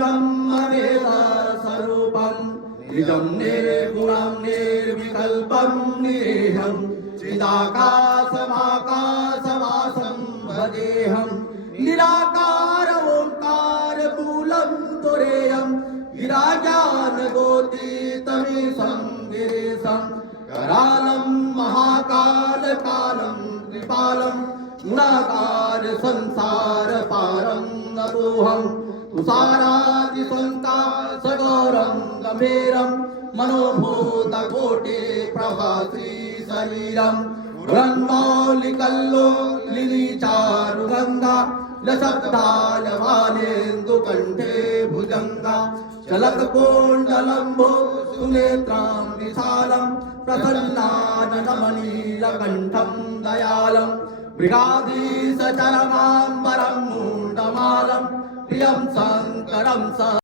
ब्रह्मवेद स्वरूपं निजं निर्गुणं निर्विकल्पं निरेहं चिदाकाशमाकाशवासं भजेऽहं निराकार ओंकार मूलं तुरेयं गिराज्ञानगोतीतमीशं गिरीशं करालं महाकालकालं कृपालं गुणाकार संसार पारं नतोऽहं तुषारादिसंकाशगौरं गंभीरं मनोभूतकोटि प्रभासी शरीरं ब्रह्मौलिकल्लोलिनीचारुगंगा लशब्दायमानेन्दुकण्ठे भुजंगा चलत्कुण्डलम्बो सुनेत्रां विशालं प्रसन्नाननमनीलकण्ठं दयालं मृगाधीशचरमाम्बरं मूण्डमालं प्रियं शङ्करं स